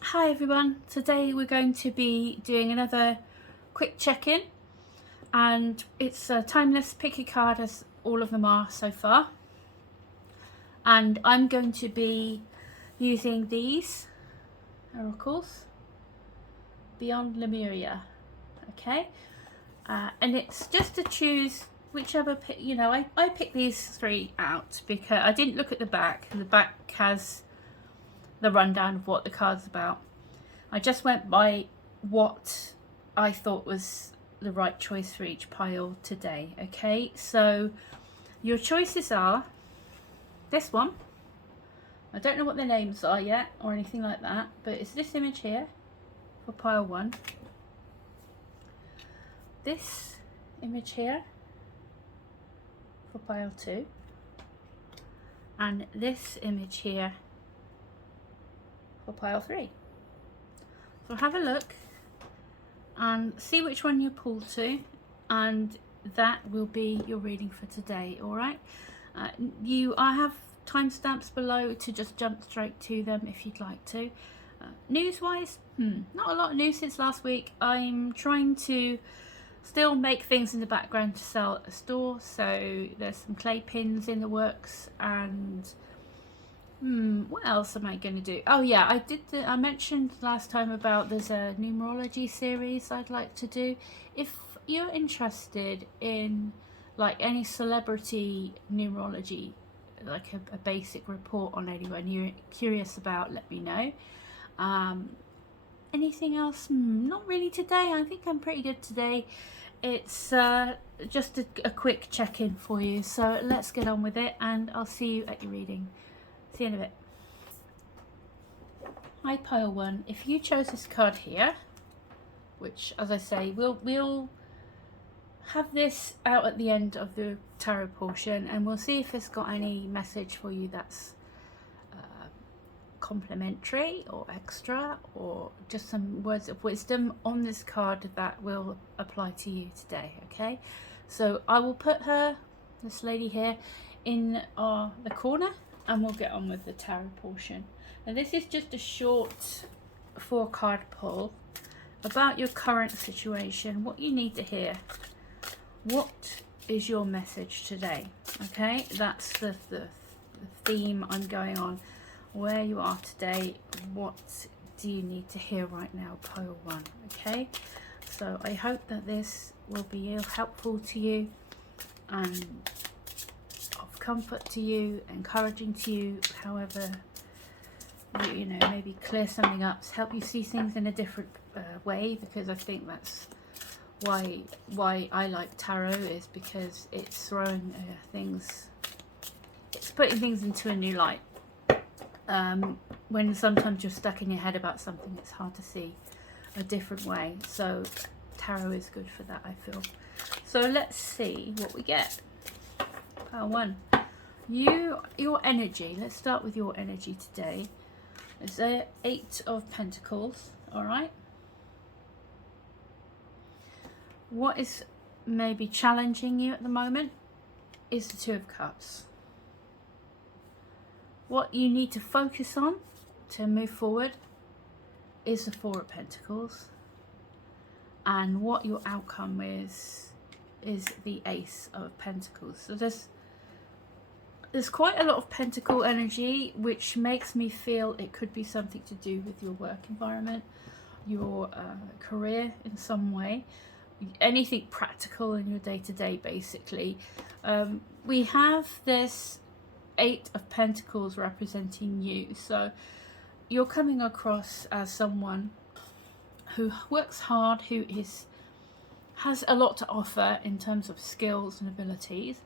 Hi everyone, today we're going to be doing another quick check-in, and it's a timeless pick a card as all of them are so far, and I'm going to be using these oracles beyond Lemuria. Okay, and it's just to choose whichever I picked these three out because I didn't look at the back. The back has the rundown of what the card's about. I just went by what I thought was the right choice for each pile today. Okay, so your choices are this one. I don't know what the names are yet or anything like that, but it's this image here for pile 1, this image here for pile 2, and this image here for pile 3. So have a look and see which one you pull to, and that will be your reading for today. All right, I have timestamps below to just jump straight to them if you'd like to. News wise, not a lot of news since last week. I'm trying to still make things in the background to sell at the store, so there's some clay pins in the works, and what else am I going to do? Oh yeah, I mentioned last time about there's a numerology series I'd like to do. If you're interested in like any celebrity numerology, like a basic report on anyone you're curious about, let me know. Anything else? Not really today. I think I'm pretty good today. It's just a quick check-in for you, so let's get on with it, and I'll see you at your reading. See you in a bit. Hi pile 1, if you chose this card here, which as I say, we'll have this out at the end of the tarot portion, and we'll see if it's got any message for you that's complimentary or extra, or just some words of wisdom on this card that will apply to you today. Okay, so I will put this lady here in the corner, and we'll get on with the tarot portion. Now this is just a short 4-card pull about your current situation, what you need to hear. What is your message today? Okay, that's the theme I'm going on. Where you are today, what do you need to hear right now, pile 1? Okay, so I hope that this will be helpful to you and of comfort to you, encouraging to you, however you know, maybe clear something up, help you see things in a different way, because I think that's why I like tarot, is because it's throwing it's putting things into a new light. When sometimes you're stuck in your head about something, it's hard to see a different way. So tarot is good for that, I feel. So let's see what we get. Pile 1, your energy. Let's start with your energy today. It's the 8 of Pentacles. All right. What is maybe challenging you at the moment is the 2 of Cups. What you need to focus on to move forward is the 4 of Pentacles. And what your outcome is the Ace of Pentacles. So there's quite a lot of pentacle energy, which makes me feel it could be something to do with your work environment, your career in some way, anything practical in your day-to-day, basically. We have this 8 of Pentacles representing you, so you're coming across as someone who works hard, who has a lot to offer in terms of skills and abilities,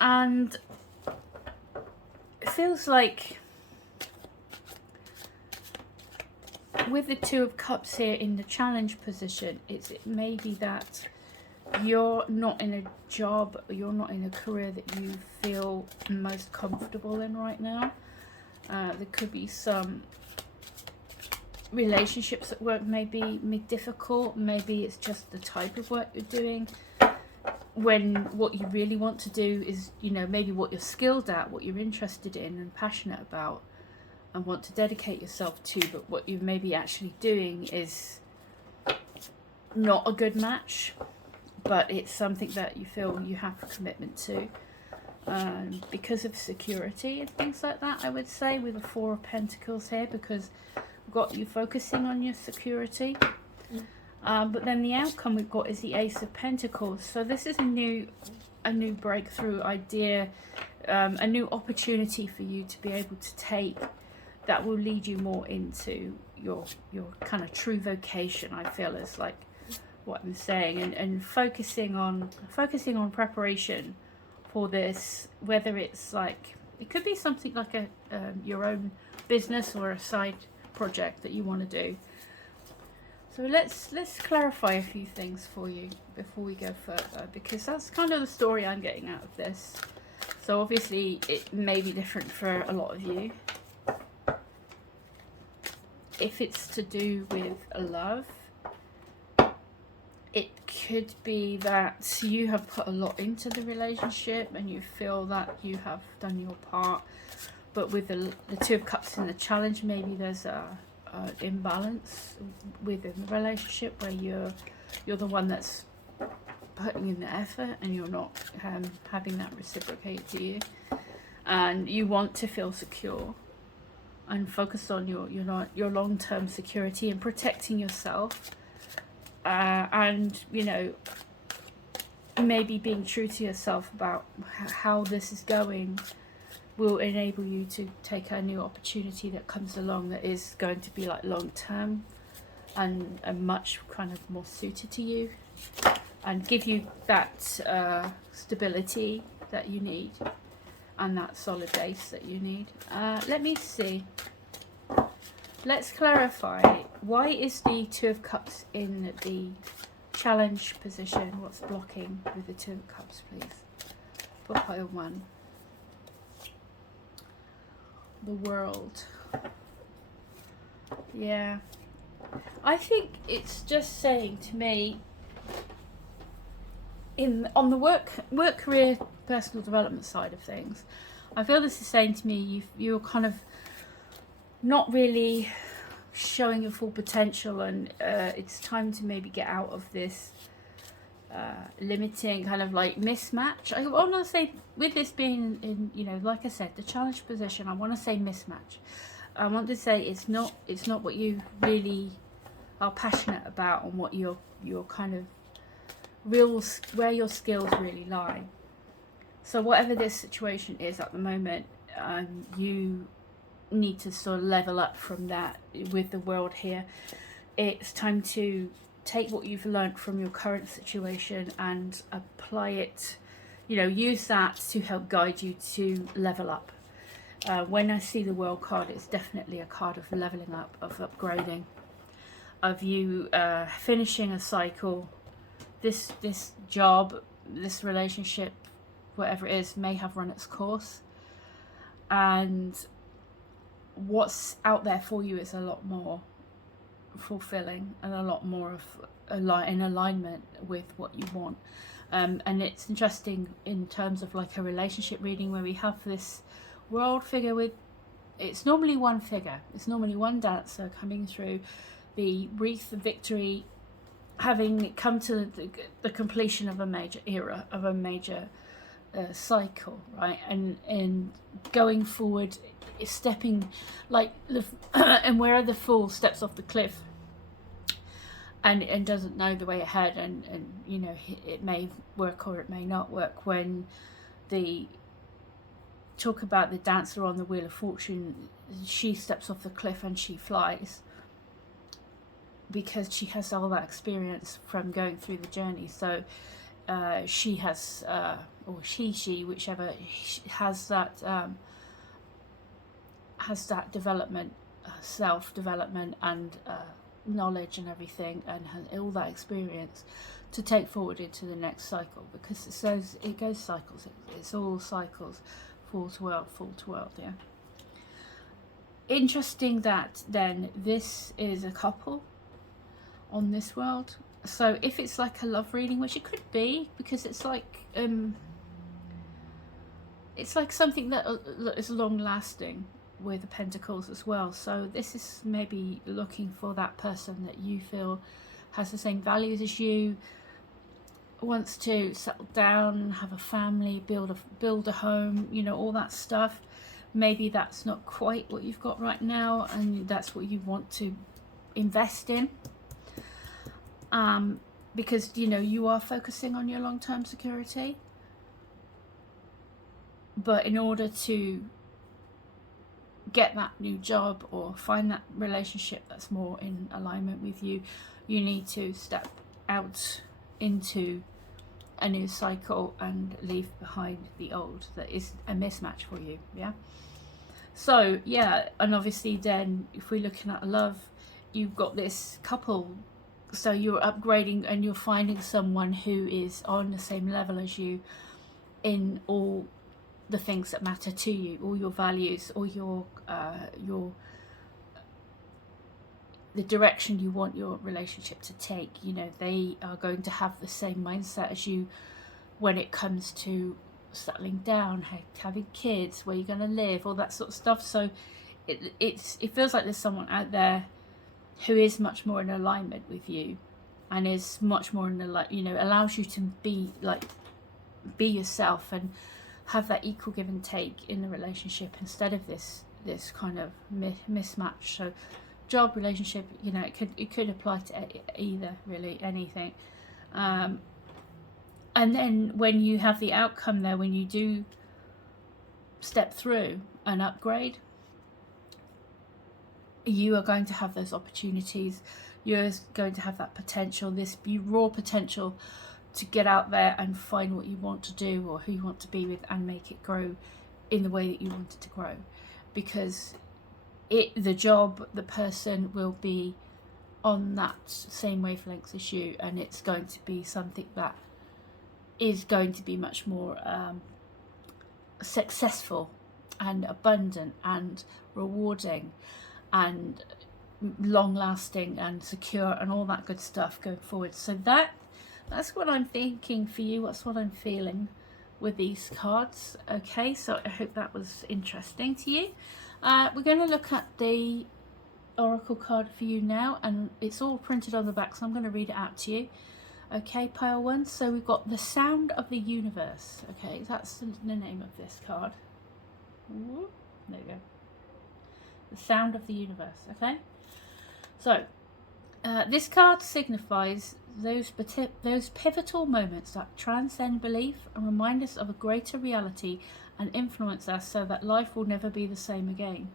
and it feels like with the 2 of Cups here in the challenge position, it may be that you're not in a job, you're not in a career that you feel most comfortable in right now. There could be some relationships at work may be difficult. Maybe it's just the type of work you're doing, when what you really want to do is, you know, maybe what you're skilled at, what you're interested in and passionate about. and want to dedicate yourself to, but what you're maybe actually doing is not a good match, but it's something that you feel you have a commitment to, because of security and things like that, I would say, with the Four of Pentacles here, because we've got you focusing on your security. But then the outcome we've got is the Ace of Pentacles. So this is a new breakthrough idea, a new opportunity for you to be able to take that will lead you more into your kind of true vocation, I feel, is like what I'm saying, and focusing on preparation for this, whether it's like, it could be something like a your own business or a side project that you want to do. So let's clarify a few things for you before we go further, because that's kind of the story I'm getting out of this. So obviously it may be different for a lot of you. If it's to do with love, it could be that you have put a lot into the relationship and you feel that you have done your part, but with the Two of Cups in the challenge, maybe there's an imbalance within the relationship where you're the one that's putting in the effort and you're not having that reciprocated to you, and you want to feel secure and focus on your long-term security and protecting yourself, and you know, maybe being true to yourself about how this is going will enable you to take a new opportunity that comes along that is going to be like long-term and much kind of more suited to you and give you that stability that you need and that solid base that you need. Let me see. Let's clarify. Why is the Two of Cups in the challenge position? What's blocking with the Two of Cups, please? For pile 1. The World. Yeah. I think it's just saying to me, on the work career, personal development side of things, I feel this is saying to me you're kind of not really showing your full potential, and it's time to maybe get out of this limiting kind of like mismatch. I want to say, with this being in, you know, like I said, the challenge position, I want to say mismatch. I want to say it's not what you really are passionate about and what your kind of where your skills really lie. So whatever this situation is at the moment, you need to sort of level up from that with the World here. It's time to take what you've learned from your current situation and apply it, you know, use that to help guide you to level up. When I see the World card, it's definitely a card of leveling up, of upgrading, of you finishing a cycle. This job, this relationship, whatever it is, may have run its course, and what's out there for you is a lot more fulfilling and a lot more of in alignment with what you want. And it's interesting in terms of like a relationship reading where we have this World figure with, it's normally one figure, it's normally one dancer coming through the wreath of victory, having come to the completion of a major era, of a major cycle, right? And going forward, stepping like the and where the fool steps off the cliff and doesn't know the way ahead, and you know, it may work or it may not work. When the talk about the dancer on the Wheel of Fortune, she steps off the cliff and she flies because she has all that experience from going through the journey. So she has or she whichever has that development, self-development and knowledge and everything, and has all that experience to take forward into the next cycle, because it says it goes cycles, it's all cycles, fall to world, yeah. Interesting that then this is a couple on this World. So if it's like a love reading, which it could be, because it's like something that is long lasting, with the Pentacles as well. So this is maybe looking for that person that you feel has the same values as you, wants to settle down, have a family, build a home, you know, all that stuff. Maybe that's not quite what you've got right now, and that's what you want to invest in, because, you know, you are focusing on your long-term security. But in order to get that new job or find that relationship that's more in alignment with you, you need to step out into a new cycle and leave behind the old that is a mismatch for you. Yeah. So yeah, and obviously then if we're looking at love, you've got this couple, so you're upgrading and you're finding someone who is on the same level as you in all the things that matter to you, all your values, or the direction you want your relationship to take. You know, they are going to have the same mindset as you when it comes to settling down, having kids, where you're going to live, all that sort of stuff. So it feels like there's someone out there who is much more in alignment with you, and is much more in the, you know, allows you to be yourself and have that equal give and take in the relationship, instead of this kind of mismatch. So job, relationship, you know, it could apply to either, really, anything. And then when you have the outcome there, when you do step through an upgrade, you are going to have those opportunities. You're going to have that potential, this raw potential to get out there and find what you want to do or who you want to be with, and make it grow in the way that you want it to grow. Because the job, the person will be on that same wavelength as you, and it's going to be something that is going to be much more successful and abundant and rewarding and long lasting and secure and all that good stuff going forward. So that's what I'm thinking for you. That's what I'm feeling with these cards. Okay, so I hope that was interesting to you. We're going to look at the oracle card for you now, and it's all printed on the back, so I'm going to read it out to you. Okay, pile one. So we've got the sound of the universe. Okay, that's the name of this card. Ooh, there we go. The sound of the universe. Okay, so this card signifies those pivotal moments that transcend belief and remind us of a greater reality and influence us so that life will never be the same again.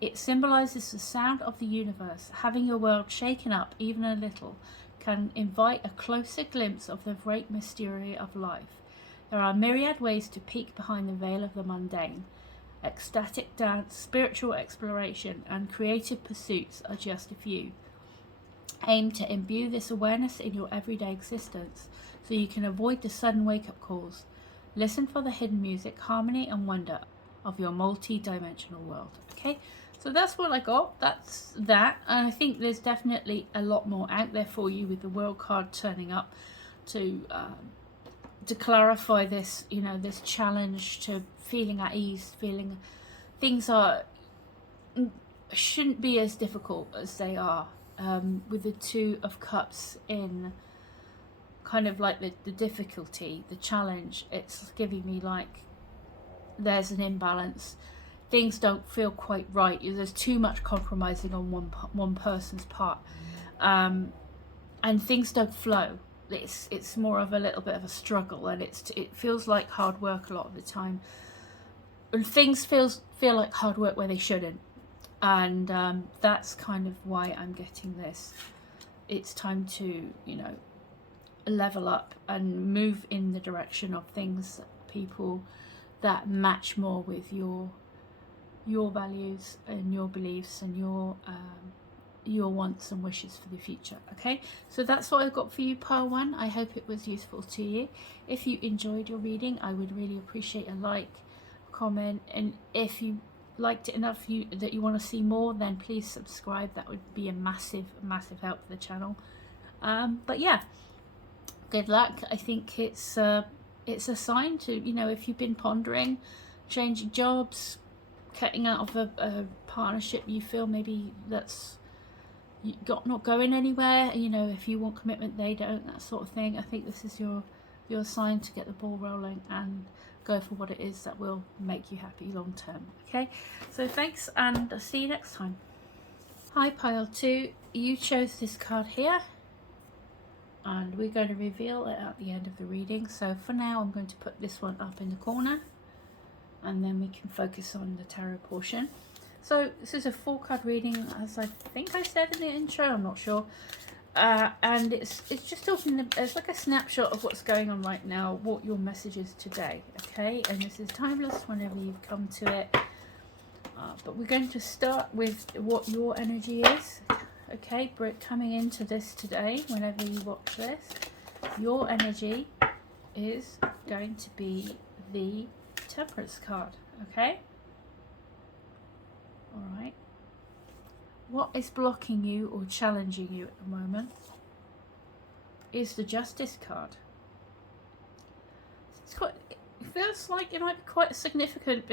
It symbolizes the sound of the universe. Having your world shaken up even a little can invite a closer glimpse of the great mystery of life. There are myriad ways to peek behind the veil of the mundane. Ecstatic dance, spiritual exploration, and creative pursuits are just a few. Aim to imbue this awareness in your everyday existence so you can avoid the sudden wake-up calls. Listen for the hidden music, harmony, and wonder of your multi-dimensional world. Okay, so that's what I got. That's that. And I think there's definitely a lot more out there for you, with the World card turning up to clarify this, you know, this challenge to feeling at ease, feeling things shouldn't be as difficult as they are. With the Two of Cups in kind of like the difficulty, the challenge, it's giving me like there's an imbalance. Things don't feel quite right. There's too much compromising on one person's part, and things don't flow. It's more of a little bit of a struggle, and it feels like hard work a lot of the time. And things feel like hard work where they shouldn't. And that's kind of why I'm getting this. It's time to, you know, level up and move in the direction of things, people that match more with your values and your beliefs and your wants and wishes for the future. Okay, so that's what I've got for you, pile one. I hope it was useful to you. If you enjoyed your reading, I would really appreciate a like, comment, and if you liked it enough that you want to see more, then please subscribe. That would be a massive help for the channel. But yeah, good luck. I think it's a sign to, you know, if you've been pondering changing jobs, cutting out of a partnership you feel maybe that's not going anywhere. You know, if you want commitment, they don't, that sort of thing. I think this is your sign to get the ball rolling and go for what it is that will make you happy long term. Okay, so thanks, and I'll see you next time. Hi pile 2, you chose this card here, and we're going to reveal it at the end of the reading. So for now I'm going to put this one up in the corner, and then we can focus on the tarot portion. So this is a 4-card reading, as I think I said in the intro, I'm not sure. And it's just talking, it's like a snapshot of what's going on right now, what your message is today, okay? And this is timeless whenever you come to it. But we're going to start with what your energy is, okay? Britt, coming into this today, whenever you watch this, your energy is going to be the Temperance card, okay? All right. What is blocking you or challenging you at the moment is the Justice card. It feels like it might be quite a significant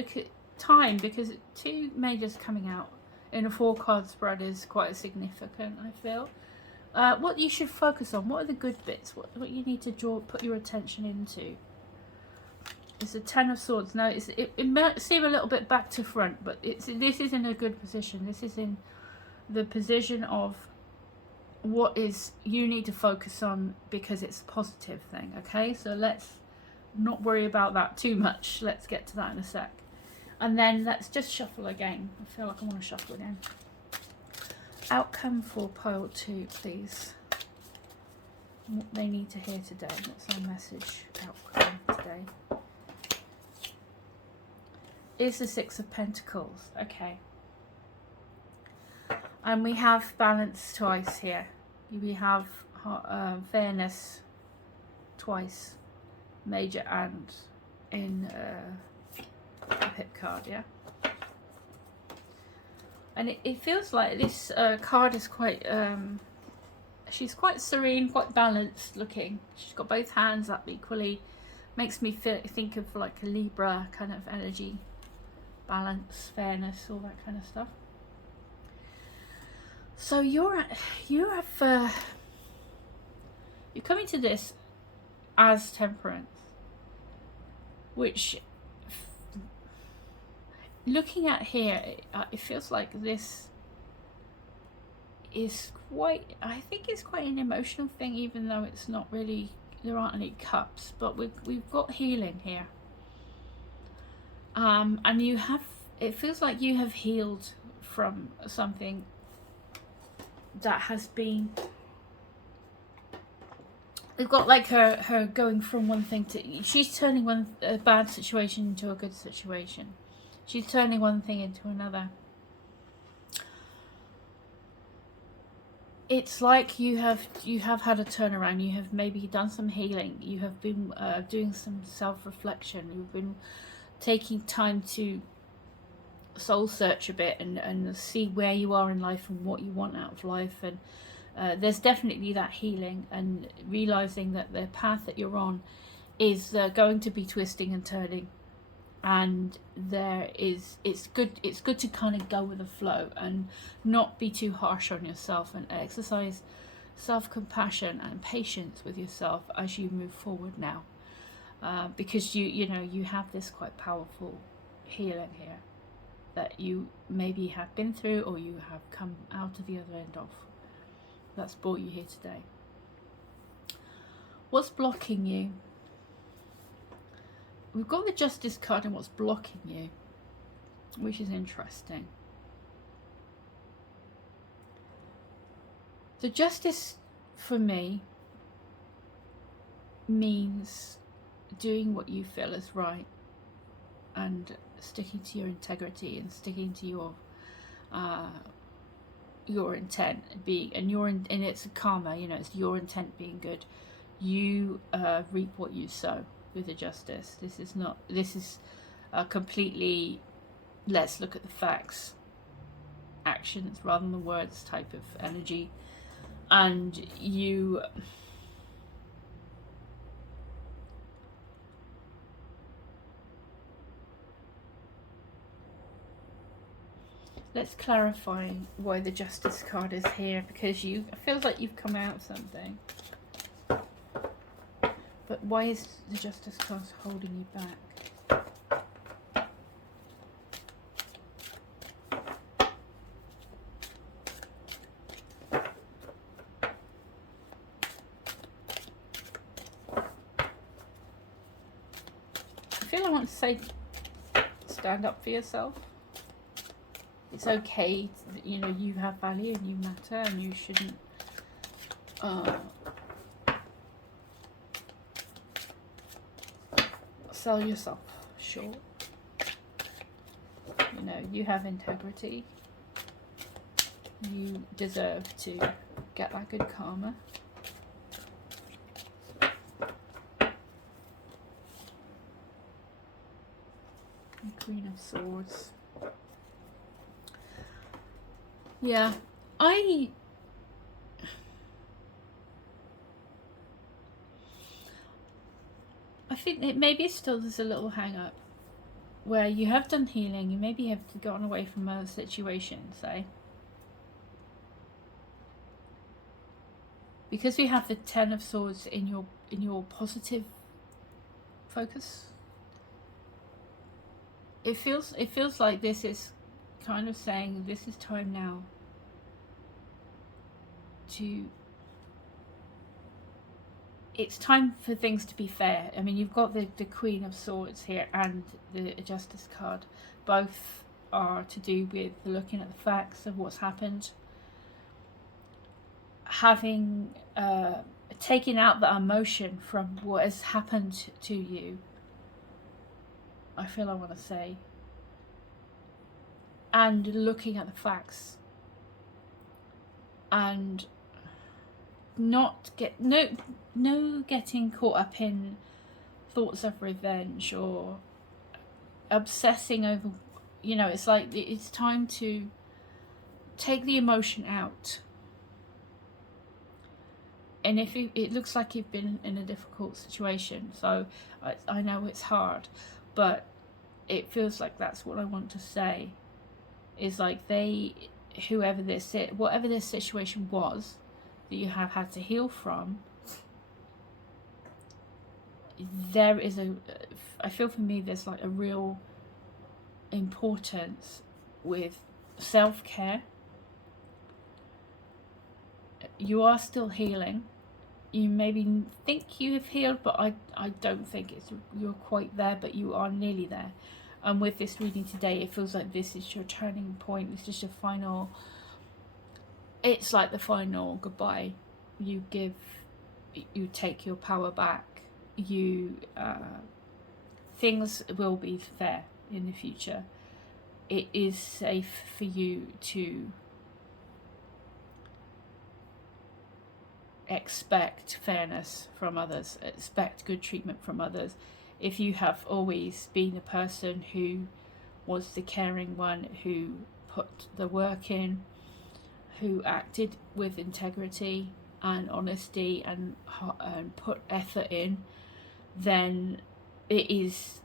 time, because 2 majors coming out in a 4-card spread is quite significant, I feel. What you should focus on, what are the good bits, what you need to put your attention into. It's a 10 of Swords. Now, it might seem a little bit back to front, but this is in a good position. This is in the position of what is you need to focus on, because it's a positive thing, okay? So let's not worry about that too much. Let's get to that in a sec. And then let's just shuffle again. I feel like I want to shuffle again. Outcome for pile 2, please. What they need to hear today. What's our message outcome today? Is the 6 of Pentacles, okay. And we have balance twice here. We have fairness twice, major and in a pip card, yeah. And it feels like this card is quite, she's quite serene, quite balanced looking. She's got both hands up equally. Makes me think of like a Libra kind of energy. Balance, fairness, all that kind of stuff. So you're coming to this as Temperance, which, looking at here, it feels like this is quite, I think it's quite an emotional thing, even though it's not really, there aren't any cups, but we've got healing here. And it feels like you have healed from something that has been, we've got like her going from one thing to, she's turning a bad situation into a good situation. She's turning one thing into another. It's like you have had a turnaround. You have maybe done some healing. You have been doing some self-reflection. You've been taking time to soul search a bit and see where you are in life and what you want out of life. And there's definitely that healing and realizing that the path that you're on is going to be twisting and turning. And it's good to kind of go with the flow and not be too harsh on yourself, and exercise self-compassion and patience with yourself as you move forward now, because you have this quite powerful healing here that you maybe have been through, or you have come out of the other end of, that's brought you here today. What's blocking you? We've got the Justice card and what's blocking you, which is interesting. The Justice for me means doing what you feel is right and sticking to your integrity and sticking to your intent being, and it's karma, it's your intent being good. You reap what you sow with the Justice. This is completely, let's look at the facts, actions rather than the words type of energy. And you let's clarify why the Justice card is here, because it feels like you've come out of something. But why is the Justice card holding you back? I feel I want to say, stand up for yourself. It's okay, you know, you have value and you matter, and you shouldn't sell yourself short. You know, you have integrity. You deserve to get that good karma. Queen of Swords. Yeah, I think that maybe still there's a little hang up where you have done healing, you maybe have gotten away from a situation, say. Because we have the Ten of Swords in your positive focus. It feels like this is kind of saying this is time now it's time for things to be fair. I mean, you've got the Queen of Swords here and the Justice card. Both are to do with looking at the facts of what's happened, having taking out the emotion from what has happened to you, I feel I want to say, and looking at the facts, and not getting caught up in thoughts of revenge or obsessing over, you know, it's like it's time to take the emotion out. And if it looks like you've been in a difficult situation, so I know it's hard, but it feels like that's what I want to say, is like whatever this situation was that you have had to heal from, there is I feel for me there's like a real importance with self-care. You are still healing. You maybe think you have healed, but I don't think you're quite there, but you are nearly there. And with this reading today, it feels like this is your turning point. This is your final, it's like the final goodbye. You take your power back. Things will be fair in the future. It is safe for you to expect fairness from others, expect good treatment from others. If you have always been a person who was the caring one, who put the work in, who acted with integrity and honesty and put effort in, then it is,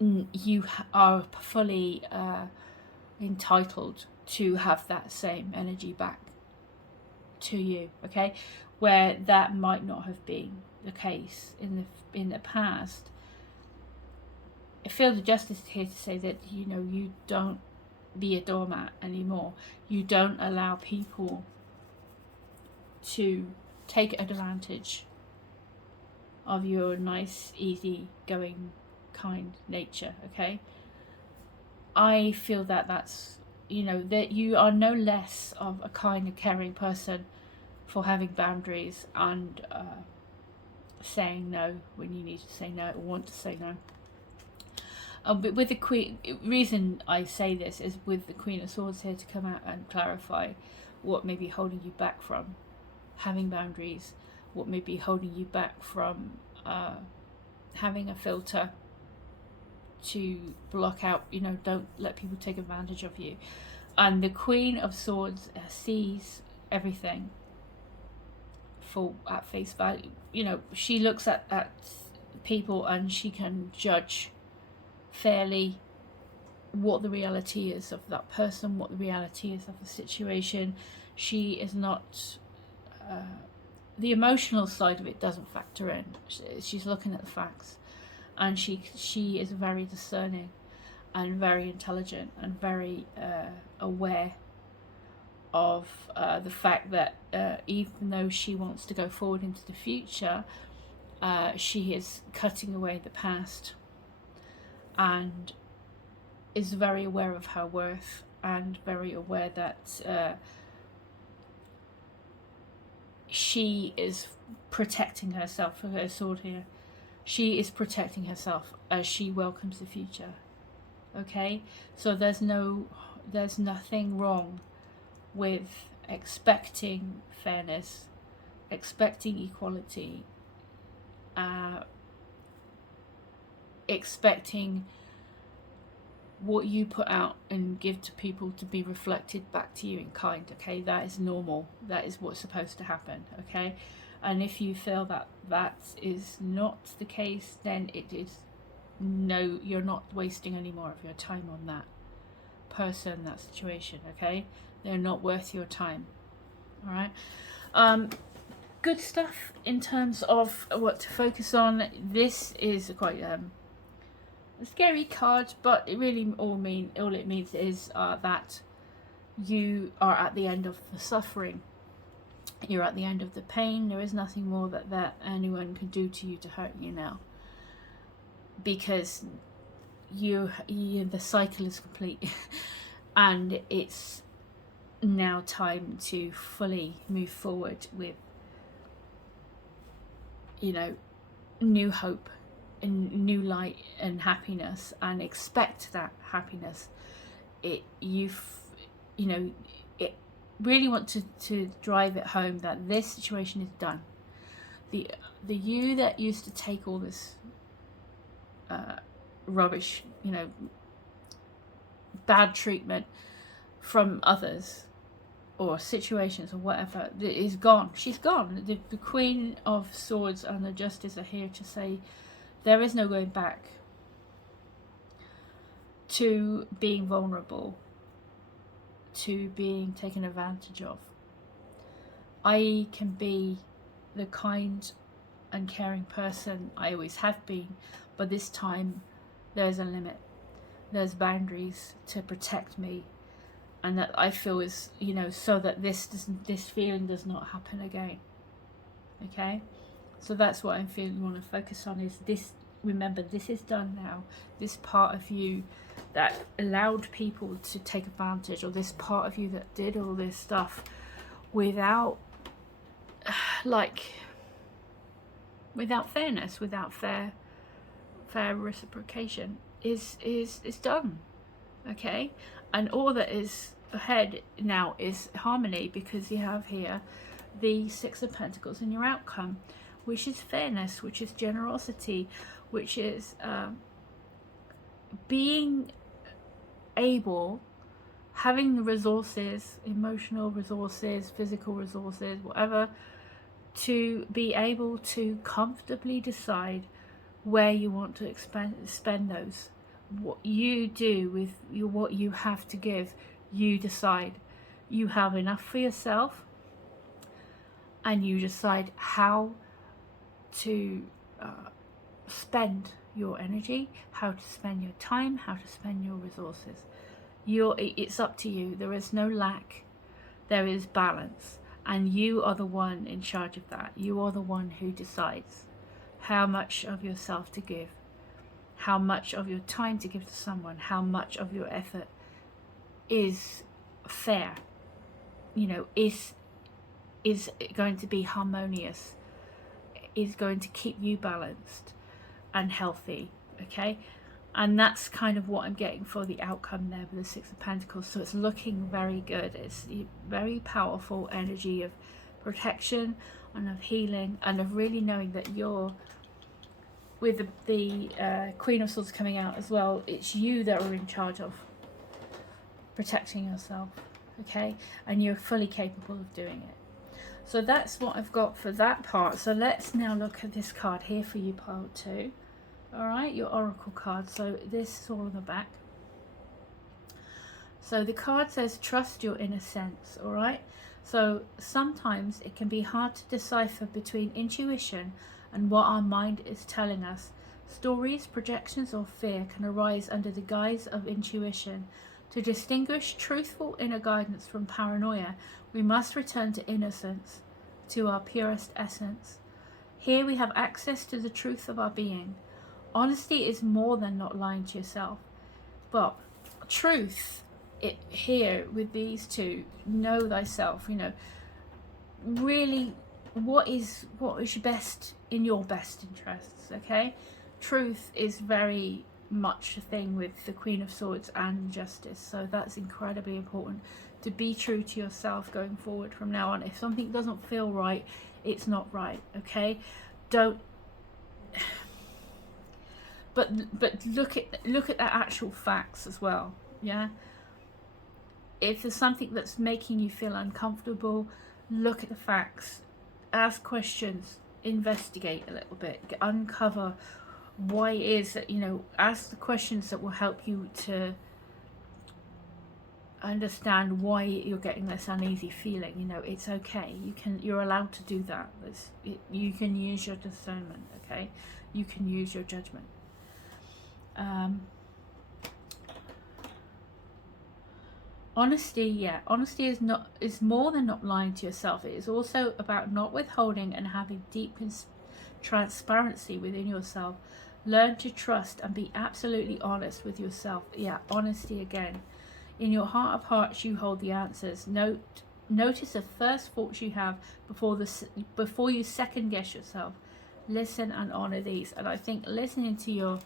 you are fully entitled to have that same energy back to you, okay? Where that might not have been the case in the past. I feel the Justice here to say that, you know, you don't be a doormat anymore. You don't allow people to take advantage of your nice, easy going, kind nature, okay? I feel that that's, you know, that you are no less of a kind and caring person for having boundaries and saying no when you need to say no or want to say no. But with the Queen, reason I say this is with the Queen of Swords here to come out and clarify what may be holding you back from having boundaries, what may be holding you back from having a filter to block out, you know, don't let people take advantage of you. And the Queen of Swords sees everything at face value. You know, she looks at people and she can judge fairly what the reality is of that person, what the reality is of the situation. She is not, the emotional side of it doesn't factor in. She's looking at the facts, and she is very discerning and very intelligent and very aware of the fact that even though she wants to go forward into the future, she is cutting away the past, and is very aware of her worth, and very aware that she is protecting herself. For her sword here, she is protecting herself as she welcomes the future. Okay, so there's nothing wrong with expecting fairness, expecting equality, expecting what you put out and give to people to be reflected back to you in kind. Okay, that is normal. That is what's supposed to happen. Okay, and if you feel that that is not the case, then it is no, you're not wasting any more of your time on that person, that situation. Okay, they're not worth your time. All right. Good stuff in terms of what to focus on. This is quite a scary card, but it really all it means is that you are at the end of the suffering. You're at the end of the pain. There is nothing more that anyone can do to you to hurt you now, because the cycle is complete and it's now time to fully move forward with, you know, new hope and new light and happiness, and expect that happiness. You really want to drive it home that this situation is done. The you that used to take all this rubbish, you know, bad treatment from others or situations or whatever, is gone. She's gone. The Queen of Swords and the Justice are here to say there is no going back to being vulnerable, to being taken advantage of. I can be the kind and caring person I always have been, but this time there's a limit. There's boundaries to protect me, and that I feel is, you know, so that this feeling does not happen again. Okay, so that's what I'm feeling. You want to focus on is this. Remember, this is done now. This part of you that allowed people to take advantage, or this part of you that did all this stuff without without fairness, without fair reciprocation, is done. Okay, and all that is ahead now is harmony, because you have here the Six of Pentacles in your outcome, which is fairness, which is generosity, which is being able, having the resources, emotional resources, physical resources, whatever, to be able to comfortably decide where you want to spend those. What you do with what you have to give, you decide. You have enough for yourself, and you decide how to spend your energy, how to spend your time, how to spend your resources. It's up to you. There is no lack, there is balance, and you are the one in charge of that. You are the one who decides how much of yourself to give, how much of your time to give to someone, how much of your effort is fair, you know, is going to be harmonious, is going to keep you balanced and healthy. Okay, and that's kind of what I'm getting for the outcome there with the Six of Pentacles. So it's looking very good. It's a very powerful energy of protection and of healing, and of really knowing that you're, with the Queen of Swords coming out as well, it's you that are in charge of protecting yourself. Okay, and you're fully capable of doing it. So that's what I've got for that part. So let's now look at this card here for you, pile 2. Alright, your oracle card. So this is all on the back. So the card says trust your inner sense, all right? So sometimes it can be hard to decipher between intuition and what our mind is telling us. Stories, projections, or fear can arise under the guise of intuition. To distinguish truthful inner guidance from paranoia, we must return to innocence, to our purest essence. Here we have access to the truth of our being. Honesty is more than not lying to yourself. But truth, here with these two, know thyself, really what is best in your best interests, okay? Truth is very much a thing with the Queen of Swords and Justice, so that's incredibly important to be true to yourself going forward from now on. If something doesn't feel right, it's not right, okay? Don't but look at the actual facts as well, yeah? If there's something that's making you feel uncomfortable, look at the facts, ask questions, investigate a little bit, uncover why it is that, ask the questions that will help you to understand why you're getting this uneasy feeling. It's okay, you're allowed to do that. You can use your discernment, okay? You can use your judgment. Honesty is more than not lying to yourself. It is also about not withholding and having deep transparency within yourself. Learn to trust and be absolutely honest with yourself. Yeah, honesty again. In your heart of hearts, you hold the answers. Notice the first thoughts you have before you second guess yourself. Listen and honor these. And I think listening to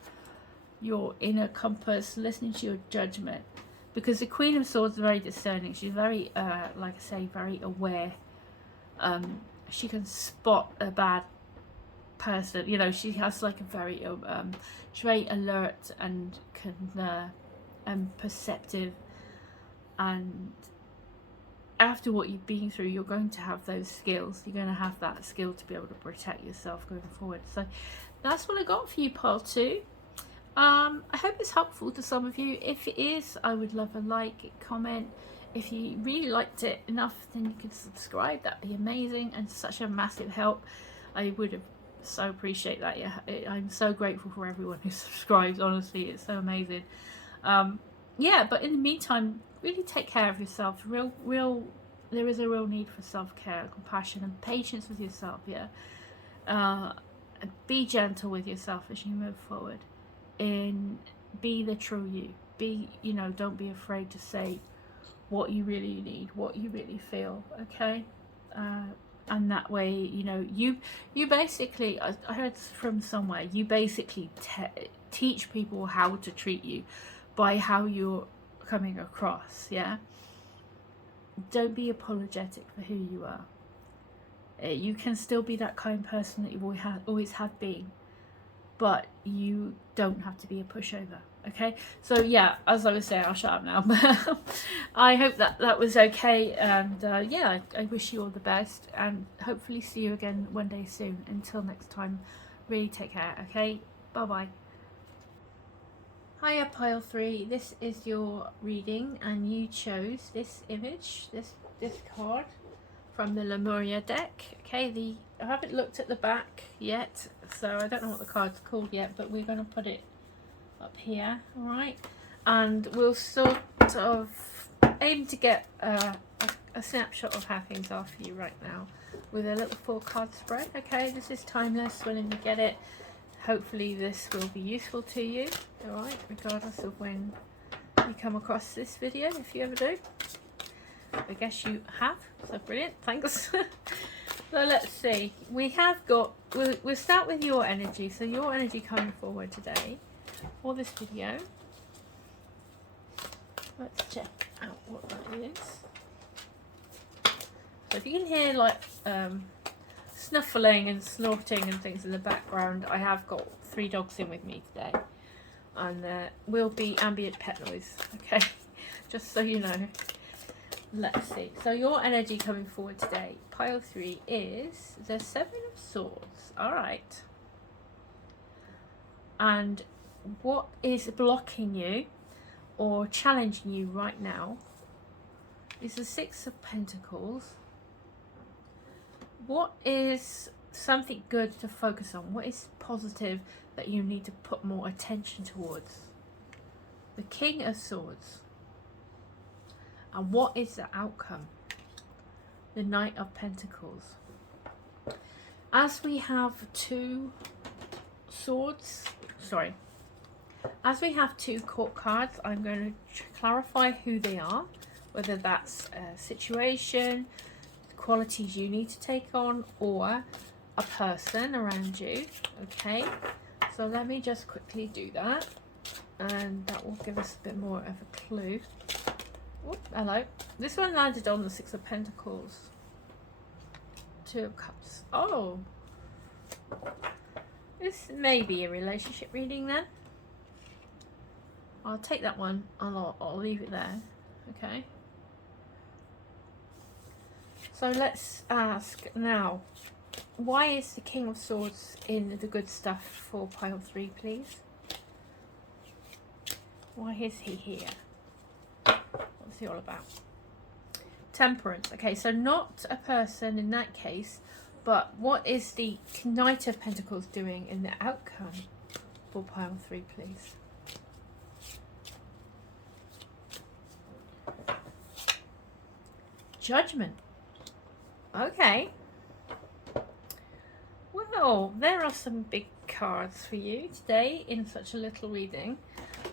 your inner compass, listening to your judgment, because the Queen of Swords is very discerning. She's very, like I say, very aware. She can spot a bad person. She has like a very, she's very alert and and perceptive. And after what you've been through, you're going to have those skills. You're going to have that skill to be able to protect yourself going forward. So that's what I got for you, pile 2. I hope it's helpful to some of you. If it is, I would love a like, comment. If you really liked it enough, then you could subscribe. That'd be amazing and such a massive help. I would have so appreciate that. Yeah, I'm so grateful for everyone who subscribes. Honestly, it's so amazing. Yeah, but in the meantime, really take care of yourself. There is a real need for self-care, compassion, and patience with yourself. Yeah, be gentle with yourself as you move forward. Be the true you. Don't be afraid to say what you really need, what you really feel, okay? And that way, you basically, I heard from somewhere, you basically teach people how to treat you by how you're coming across, yeah? Don't be apologetic for who you are. You can still be that kind person that you always have been, but you don't have to be a pushover, okay? So yeah, as I was saying, I'll shut up now. I hope that was okay, and yeah, I wish you all the best, and hopefully see you again one day soon. Until next time, really take care, okay? Bye bye. Hiya, pile 3. This is your reading, and you chose this image, this card from the Lemuria deck. Okay, I haven't looked at the back yet, so I don't know what the card's called yet, but we're going to put it up here, alright? And we'll sort of aim to get a snapshot of how things are for you right now with a little 4-card spread. Okay, this is timeless when you get it. Hopefully this will be useful to you, alright, regardless of when you come across this video, if you ever do. I guess you have, so brilliant, thanks. So let's see, we'll start with your energy. So your energy coming forward today for this video. Let's check out what that is. So if you can hear like snuffling and snorting and things in the background, I have got 3 dogs in with me today, and there will be ambient pet noise, okay? Just so you know. Let's see. So your energy coming forward today, pile 3, is the 7 of Swords. Alright. And what is blocking you? or challenging you right now is the Six of Pentacles. What is something good to focus on? What is positive that you need to put more attention towards? The King of Swords. And what is the outcome? The Knight of Pentacles. As we have two swords, sorry, as we have two court cards, I'm going to clarify who they are, whether that's a situation, qualities you need to take on, or a person around you. Okay, so let me just quickly do that, and that will give us a bit more of a clue. Oop, hello. This one landed on the Six of Pentacles. Two of Cups. Oh, this may be a relationship reading then. I'll take that one and I'll leave it there. Okay. So let's ask now, why is the King of Swords in the good stuff for pile 3, please? Why is he here? What's he all about? Temperance. Okay, so not a person in that case, but what is the Knight of Pentacles doing in the outcome for pile 3, please? Judgment. Okay. Well, there are some big cards for you today in such a little reading.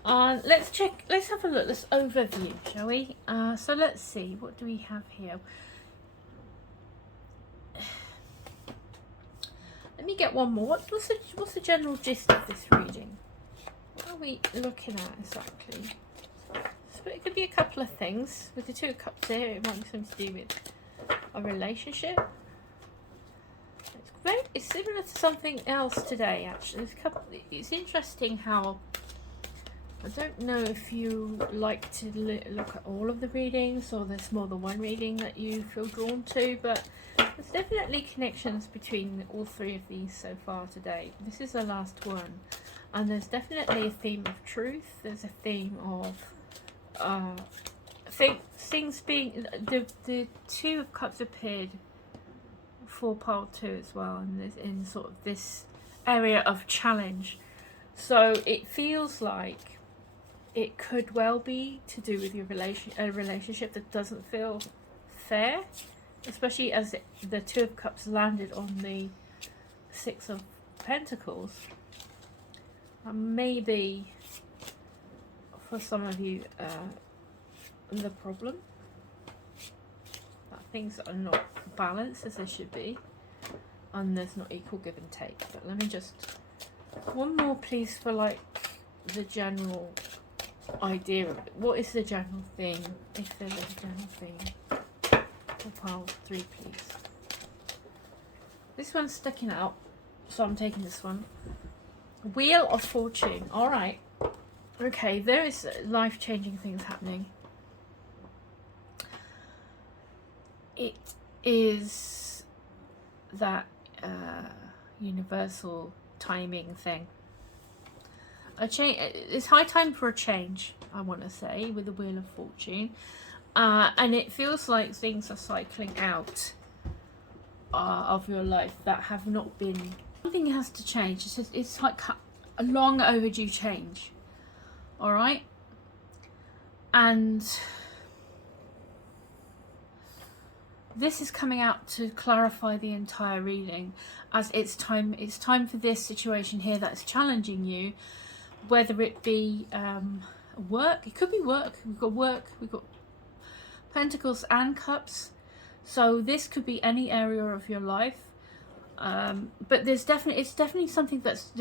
Let's check. Let's have a look. Let's overview, shall we? So let's see. What do we have here? Let me get one more. What's the general gist of this reading? What are we looking at exactly? So it could be a couple of things. With the Two of Cups here, it might be something to do with a relationship. It's similar to something else today, actually. It's interesting how, I don't know if you like to look at all of the readings, or there's more than one reading that you feel drawn to, but there's definitely connections between all three of these so far today. This is the last one, and there's definitely a theme of truth. There's a theme of things being, the Two of Cups appeared for pile 2 as well, and there's in sort of this area of challenge. So it feels like it could well be to do with your relationship that doesn't feel fair, especially as the Two of Cups landed on the Six of Pentacles. And maybe for some of you the problem that things are not balanced as they should be, and there's not equal give and take. But let me just, one more please, for like the general idea of it. What is the general theme, if there is a general theme, for pile 3, please? This one's sticking out, so I'm taking this one. Wheel of Fortune. All right, okay, there is life-changing things happening. It is that universal timing thing. A change. It's high time for a change, I want to say, with the Wheel of Fortune, and it feels like things are cycling out of your life that have not been. Something has to change. It's like a long overdue change. All right, and this is coming out to clarify the entire reading, as it's time for this situation here that's challenging you, whether it be work. It could be work. We've got Pentacles and Cups, so this could be any area of your life, but it's definitely something that's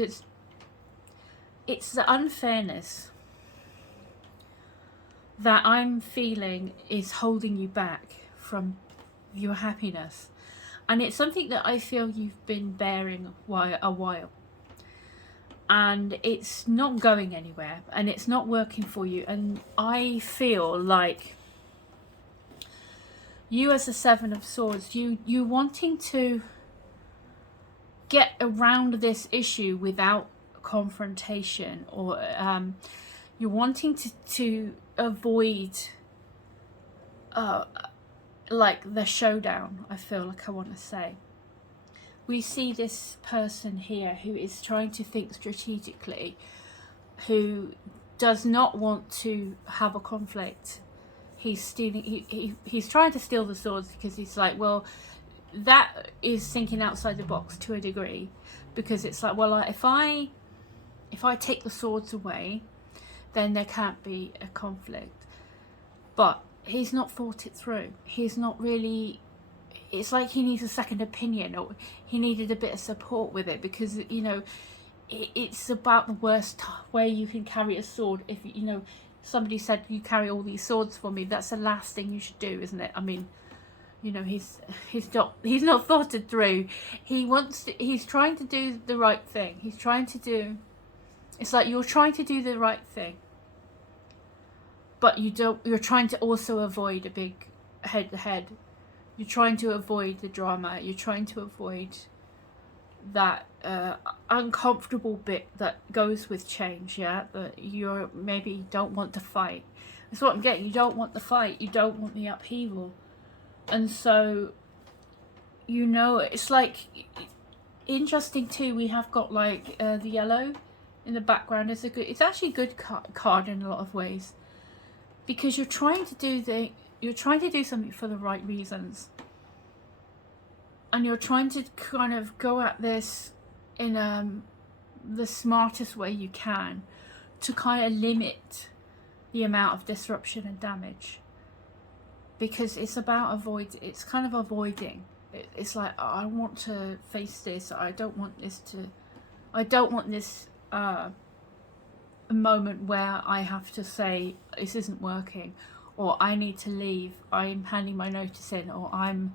it's the unfairness that I'm feeling is holding you back from your happiness, and it's something that I feel you've been bearing a while, and it's not going anywhere, and it's not working for you. And I feel like you, as a Seven of Swords, you wanting to get around this issue without confrontation, or you're wanting to avoid like the showdown, I feel like I want to say. We see this person here who is trying to think strategically, who does not want to have a conflict. He's stealing, he's trying to steal the swords because he's like, well, that is thinking outside the box to a degree, because it's like, well, if I take the swords away, then there can't be a conflict. But he's not thought it through. He's not really, it's like he needs a second opinion, or he needed a bit of support with it, because, you know, it's about the worst way you can carry a sword. If, you know, somebody said, you carry all these swords for me, that's the last thing you should do, isn't it? I mean, you know, he's not thought it through. He's trying to do the right thing. He's trying to do, it's like you're trying to do the right thing, but you're trying to also avoid a big head-to-head. You're trying to avoid the drama. You're trying to avoid that uncomfortable bit that goes with change, yeah? That you maybe don't want to fight. That's what I'm getting. You don't want the fight. You don't want the upheaval. And so, you know, it's like, interesting too, we have got like the yellow in the background. It's actually a good card in a lot of ways, because you're trying to do something for the right reasons, and you're trying to kind of go at this in the smartest way you can to kind of limit the amount of disruption and damage, because it's about it's kind of avoiding. It's like, oh, I want to face this. I don't want this a moment where I have to say this isn't working, or I need to leave, I'm handing my notice in, or I'm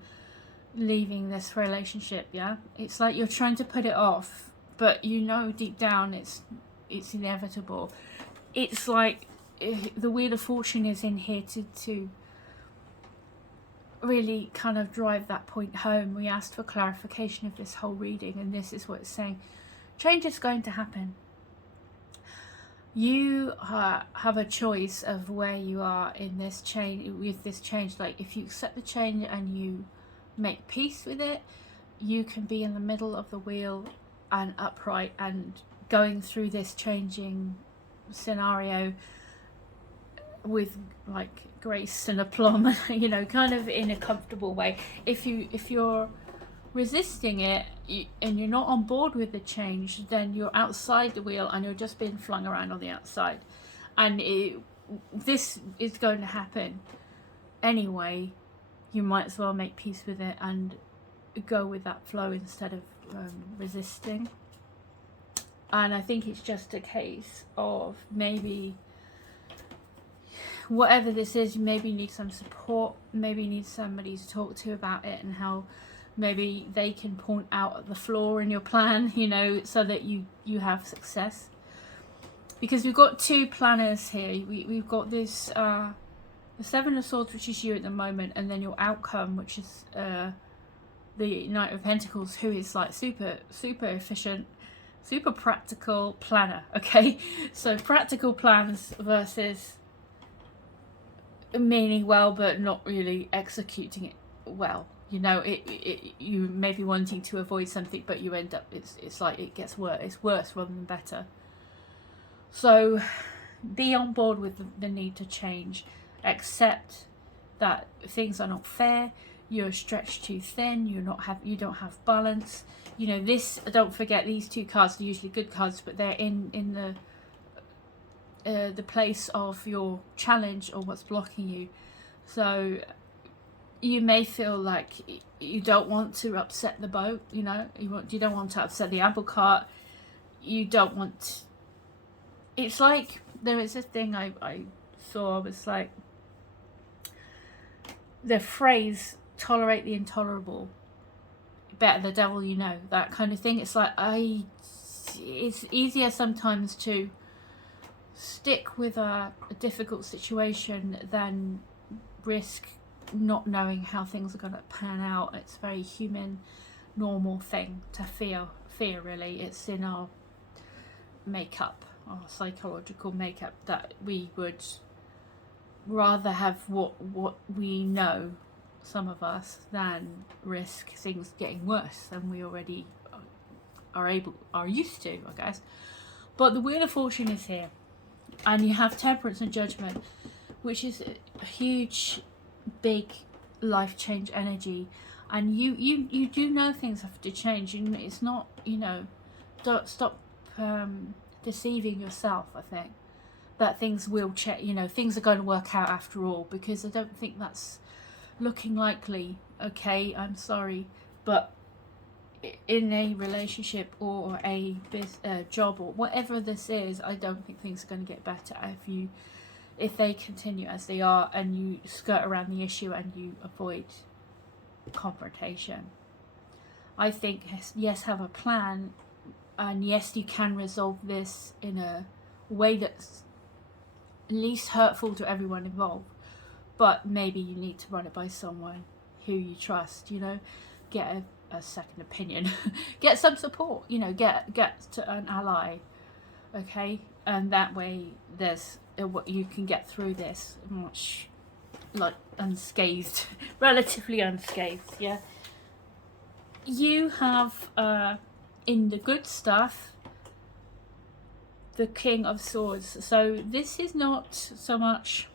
leaving this relationship. Yeah, it's like you're trying to put it off, but you know deep down it's inevitable. It's like the Wheel of Fortune is in here to really kind of drive that point home. We asked for clarification of this whole reading, and this is what it's saying. Change is going to happen. You have a choice of where you are in this change, with this change. Like, if you accept the change and you make peace with it, you can be in the middle of the wheel and upright and going through this changing scenario with like grace and aplomb, you know, kind of in a comfortable way. If you're resisting it and you're not on board with the change, then you're outside the wheel and you're just being flung around on the outside, and this is going to happen anyway. You might as well make peace with it and go with that flow instead of resisting. And I think it's just a case of maybe whatever this is, you maybe need some support, maybe you need somebody to talk to about it, and how maybe they can point out the flaw in your plan, you know, so that you have success. Because we've got two planners here. We've got this the Seven of Swords, which is you at the moment, and then your outcome, which is the Knight of Pentacles, who is like super efficient, super practical planner. Okay, so practical plans versus meaning well but not really executing it well. You know, you may be wanting to avoid something, but you end up, it's like it gets worse. It's worse rather than better. So be on board with the need to change. Accept that things are not fair. You're stretched too thin. You don't have balance. You know, this, don't forget, these two cards are usually good cards, but they're in the place of your challenge or what's blocking you. So you may feel like you don't want to upset the boat, you know, you don't want to upset the apple cart. You don't want, it's like, there is a thing I saw, was like the phrase, tolerate the intolerable, better the devil you know, that kind of thing. It's like, it's easier sometimes to stick with a difficult situation than risk not knowing how things are going to pan out. It's a very human, normal thing to fear really. It's in our makeup, our psychological makeup, that we would rather have what we know, some of us, than risk things getting worse than we already are used to, I guess. But the Wheel of Fortune is here, and you have Temperance and Judgment, which is a huge, big life change energy. And you do know things have to change. It's not, don't stop deceiving yourself. I think that things will change. Things are going to work out after all, because I don't think that's looking likely. Okay, I'm sorry, but in a relationship or a job or whatever this is, I don't think things are going to get better if they continue as they are, and you skirt around the issue and you avoid confrontation. I think, yes, have a plan, and yes, you can resolve this in a way that's least hurtful to everyone involved, but maybe you need to run it by someone who you trust, get a second opinion, get some support, get to an ally, okay? And that way there's what you can get through this much unscathed, relatively unscathed. Yeah, you have in the good stuff the King of Swords. So this is not so much,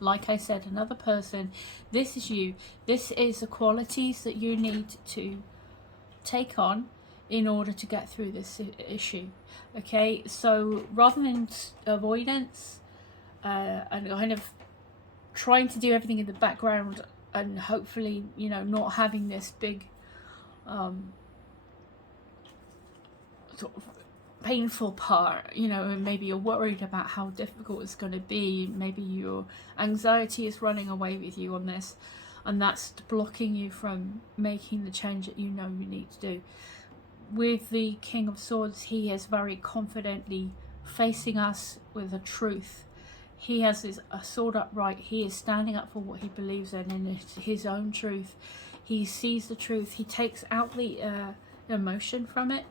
like I said, another person. This is you. This is the qualities that you need to take on in order to get through this issue. Okay, so rather than avoidance and kind of trying to do everything in the background and hopefully, not having this big sort of painful part, and maybe you're worried about how difficult it's going to be, maybe your anxiety is running away with you on this, and that's blocking you from making the change that you need to do. With the King of Swords, he is very confidently facing us with a truth. He has a sword upright. He is standing up for what he believes in, and his own truth. He sees the truth. He takes out the emotion from it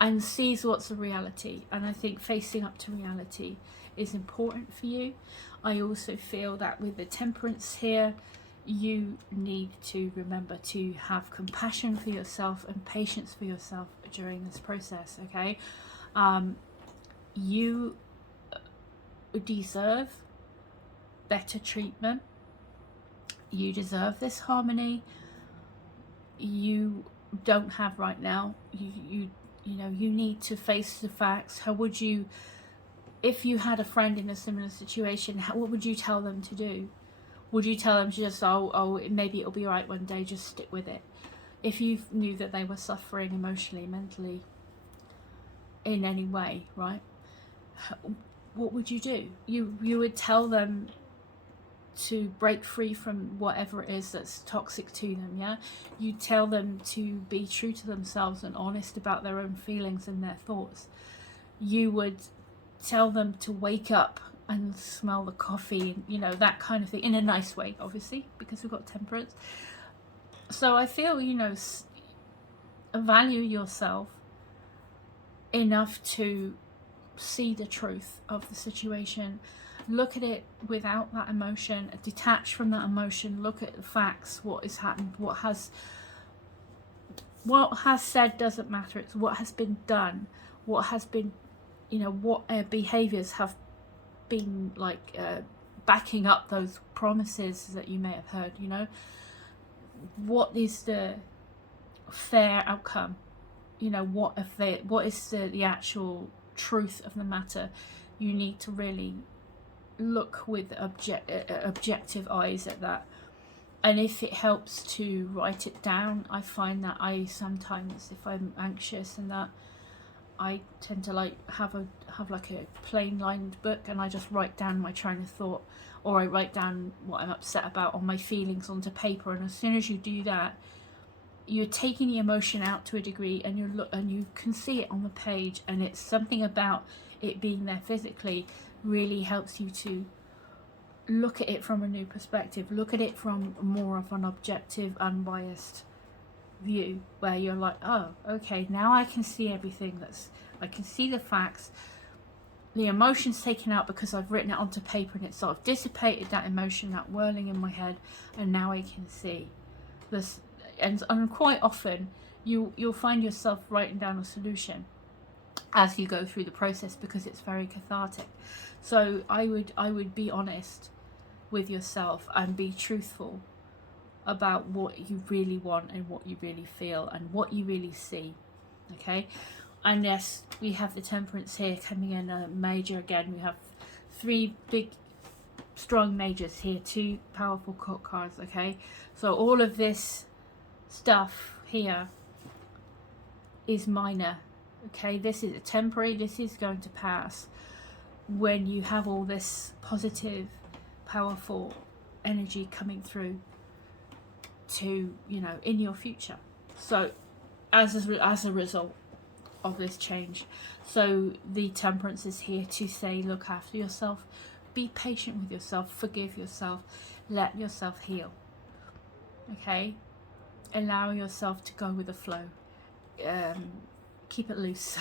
and sees what's the reality. And I think facing up to reality is important for you. I also feel that with the Temperance here, you need to remember to have compassion for yourself and patience for yourself during this process, okay? You deserve better treatment. You deserve this harmony you don't have right now. You need to face the facts. How would you, if you had a friend in a similar situation, what would you tell them to do? Would you tell them to just, maybe it'll be alright one day, just stick with it? If you knew that they were suffering emotionally, mentally, in any way, right? What would you do? You would tell them to break free from whatever it is that's toxic to them, yeah? You tell them to be true to themselves and honest about their own feelings and their thoughts. You would tell them to wake up and smell the coffee, that kind of thing, in a nice way, obviously, because we've got Temperance. So I feel, value yourself enough to see the truth of the situation. Look at it without that emotion, detach from that emotion, look at the facts, what has happened, what has said doesn't matter, it's what has been done, what has been, what behaviours have been backing up those promises that you may have heard, what is the fair outcome, what is the actual truth of the matter. You need to really look with objective eyes at that. And if it helps to write it down, I find that I sometimes, if I'm anxious and that, I tend to have a plain lined book, and I just write down my train of thought, or I write down what I'm upset about, or my feelings onto paper. And as soon as you do that, you're taking the emotion out to a degree, and you can see it on the page, and it's something about it being there physically really helps you to look at it from a new perspective, look at it from more of an objective, unbiased view where you're like, oh, okay, now I can see everything. I can see the facts. The emotion's taken out because I've written it onto paper, and it's sort of dissipated that emotion, that whirling in my head, and now I can see this. And quite often you'll find yourself writing down a solution as you go through the process, because it's very cathartic. So I would be honest with yourself and be truthful about what you really want and what you really feel and what you really see. Okay. And yes, we have the Temperance here coming in a major again. We have 3 big strong majors here, 2 powerful court cards. Okay, so all of this stuff here is minor. Okay, this is a temporary, this is going to pass when you have all this positive, powerful energy coming through to, you know, in your future. So as a result of this change, so the Temperance is here to say, look after yourself, be patient with yourself, forgive yourself, let yourself heal. Okay, allow yourself to go with the flow. Keep it loose.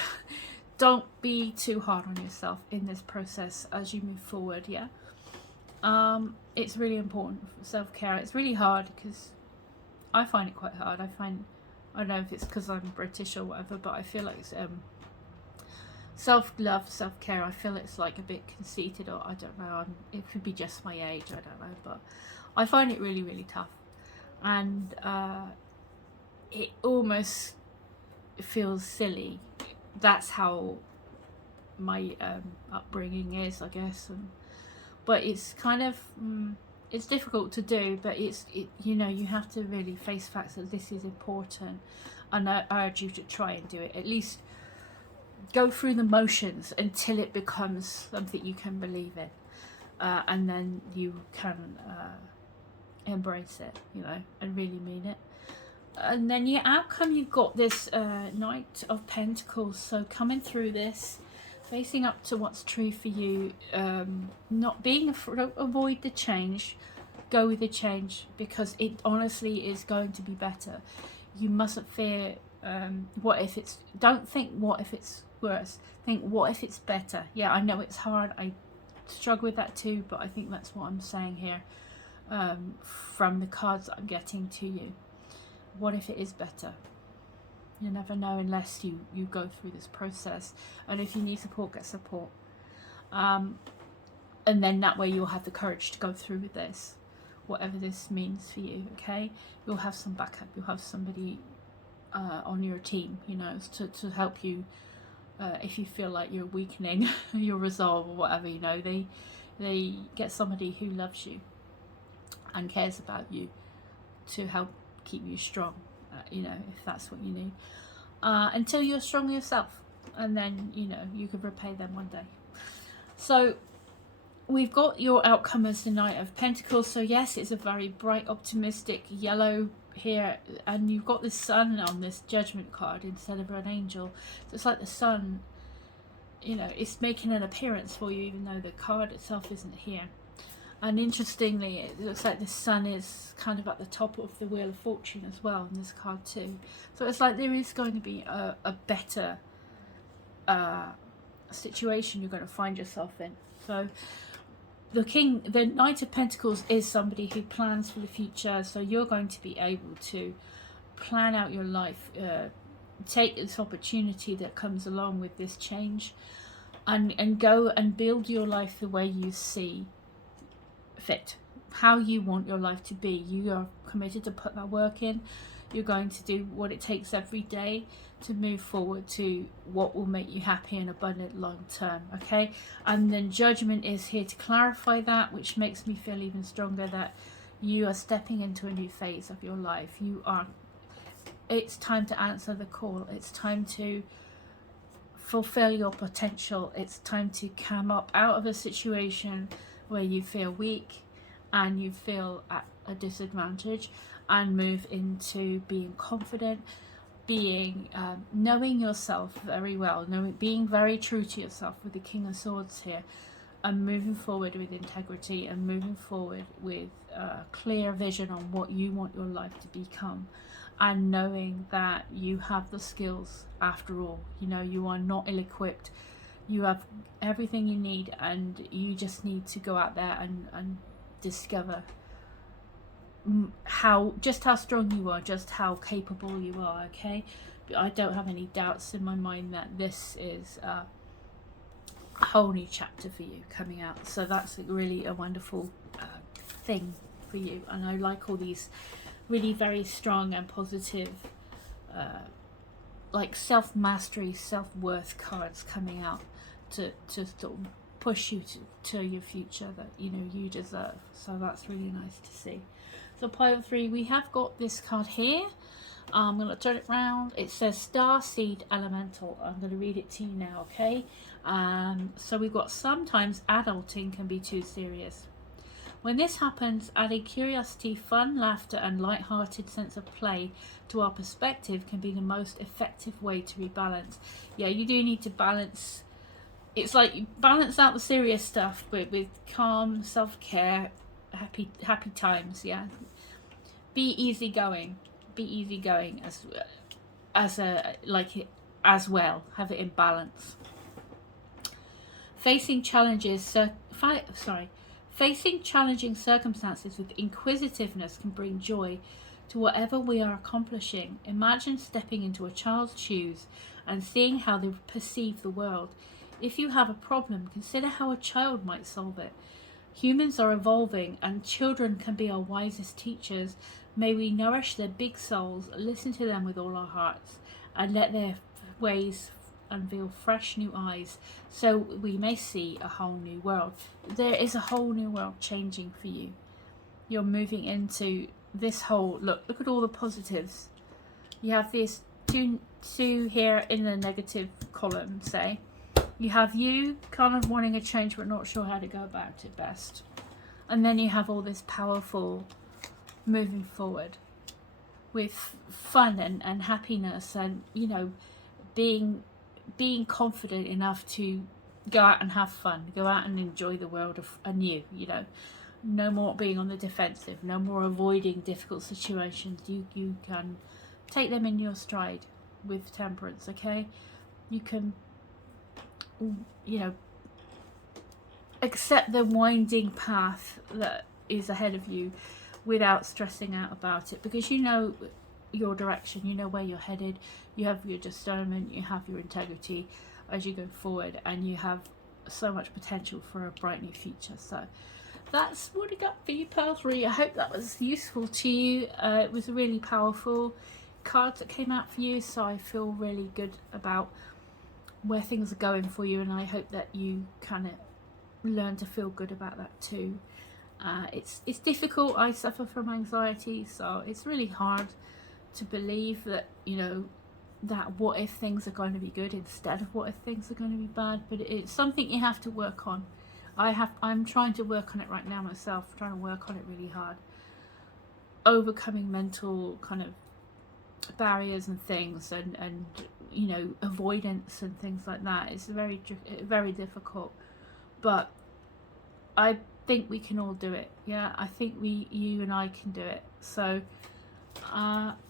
Don't be too hard on yourself in this process as you move forward. Yeah, it's really important for self-care. It's really hard because I find it quite hard. I don't know if it's because I'm British or whatever, but I feel like it's self-love, self-care, I feel it's like a bit conceited, or I don't know, it could be just my age, I don't know, but I find it really, really tough. And it almost feels silly. That's how my upbringing is, I guess. But it's kind of it's difficult to do, but you know, you have to really face facts that this is important, and I urge you to try and do it. At least go through the motions until it becomes something you can believe in, and then you can embrace it, you know, and really mean it. And then your outcome, you've got this Knight of Pentacles. So coming through this, facing up to what's true for you, not being afraid, don't avoid the change, go with the change, because it honestly is going to be better. You mustn't fear what if it's, don't think what if it's worse, think what if it's better. Yeah, I know it's hard, I struggle with that too, but I think that's what I'm saying here from the cards that I'm getting to you. What if it is better? You never know unless you go through this process. And if you need support, get support. And then that way you'll have the courage to go through with this, whatever this means for you, okay? You'll have some backup. You'll have somebody on your team, you know, to help you if you feel like you're weakening your resolve or whatever, you know. They get somebody who loves you and cares about you to help keep you strong, you know, if that's what you need, until you're strong yourself, and then, you know, you could repay them one day. So we've got your outcome as the Knight of Pentacles. So yes, it's a very bright, optimistic yellow here, and you've got the sun on this Judgment card instead of an angel. So it's like the sun, you know, it's making an appearance for you, even though the card itself isn't here. And interestingly, it looks like the sun is kind of at the top of the Wheel of Fortune as well in this card too. So it's like there is going to be a better situation you're going to find yourself in. So the Knight of Pentacles is somebody who plans for the future. So you're going to be able to plan out your life, take this opportunity that comes along with this change, and go and build your life the way you see fit, how you want your life to be. You are committed to put that work in. You're going to do what it takes every day to move forward to what will make you happy and abundant long term, okay? And then Judgment is here to clarify that, which makes me feel even stronger that you are stepping into a new phase of your life. It's time to answer the call. It's time to fulfill your potential. It's time to come up out of a situation where you feel weak and you feel at a disadvantage, and move into being confident, being knowing yourself very well, being very true to yourself with the King of Swords here, and moving forward with integrity, and moving forward with clear vision on what you want your life to become, and knowing that you have the skills after all. You know, you are not ill-equipped. You have everything you need, and you just need to go out there and discover how strong you are, just how capable you are. Okay, but I don't have any doubts in my mind that this is a whole new chapter for you coming out. So that's really a wonderful thing for you. And I like all these really very strong and positive like self-mastery, self-worth cards coming out to sort of push you to your future that you know you deserve. So that's really nice to see. So pile 3, we have got this card here. I'm going to turn it around. It says Star Seed Elemental. I'm going to read it to you now, okay? So we've got, sometimes adulting can be too serious. When this happens, adding curiosity, fun, laughter and light-hearted sense of play to our perspective can be the most effective way to rebalance. Yeah, you do need to balance. It's like you balance out the serious stuff with calm, self-care, happy times. Yeah, be easygoing. Be easygoing as a as well. Have it in balance. Facing challenging circumstances with inquisitiveness can bring joy to whatever we are accomplishing. Imagine stepping into a child's shoes and seeing how they perceive the world. If you have a problem, consider how a child might solve it. Humans are evolving, and children can be our wisest teachers. May we nourish their big souls, listen to them with all our hearts, and let their ways unveil fresh new eyes, so we may see a whole new world. There is a whole new world changing for you. You're moving into this whole, look at all the positives. You have these two here in the negative column, say. You have you kind of wanting a change but not sure how to go about it best. And then you have all this powerful moving forward with fun and happiness, and you know, being confident enough to go out and have fun, go out and enjoy the world anew. You know, no more being on the defensive, no more avoiding difficult situations. You can take them in your stride with temperance. Okay, you can, you know, accept the winding path that is ahead of you without stressing out about it, because you know your direction, you know where you're headed, you have your discernment, you have your integrity as you go forward, and you have so much potential for a bright new future. So that's what I got for you, pile 3. I hope that was useful to you. It was a really powerful cards that came out for you, so I feel really good about where things are going for you, and I hope that you kind of learn to feel good about that too. It's difficult. I suffer from anxiety, so it's really hard to believe that, you know, that what if things are going to be good instead of what if things are going to be bad. But it's something you have to work on. I'm trying to work on it right now myself, trying to work on it really hard, overcoming mental kind of barriers and things, and you know, avoidance and things like that. It's very difficult, but I think we can all do it. Yeah, I think you and I can do it. So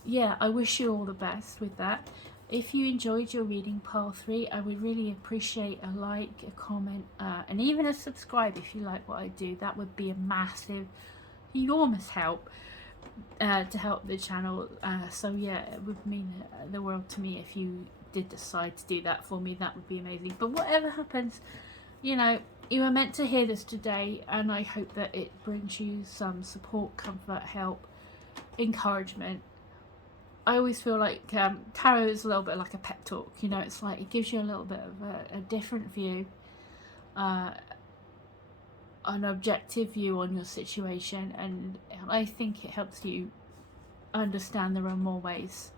yeah, I wish you all the best with that. If you enjoyed your reading, pile 3, I would really appreciate a like, a comment, and even a subscribe if you like what I do. That would be a massive, enormous help to help the channel. So yeah, it would mean the world to me if you did decide to do that for me. That would be amazing. But whatever happens, you know, you were meant to hear this today, and I hope that it brings you some support, comfort, help, encouragement. I always feel like tarot is a little bit like a pep talk. You know, it's like it gives you a little bit of a different view, an objective view on your situation, and I think it helps you understand there are more ways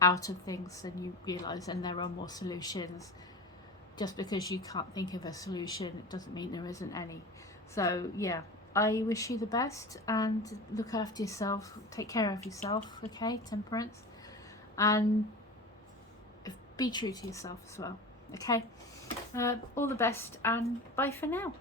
out of things than you realise, and there are more solutions. Just because you can't think of a solution, it doesn't mean there isn't any. So yeah, I wish you the best, and look after yourself, take care of yourself, okay, temperance, and be true to yourself as well, okay. All the best, and bye for now.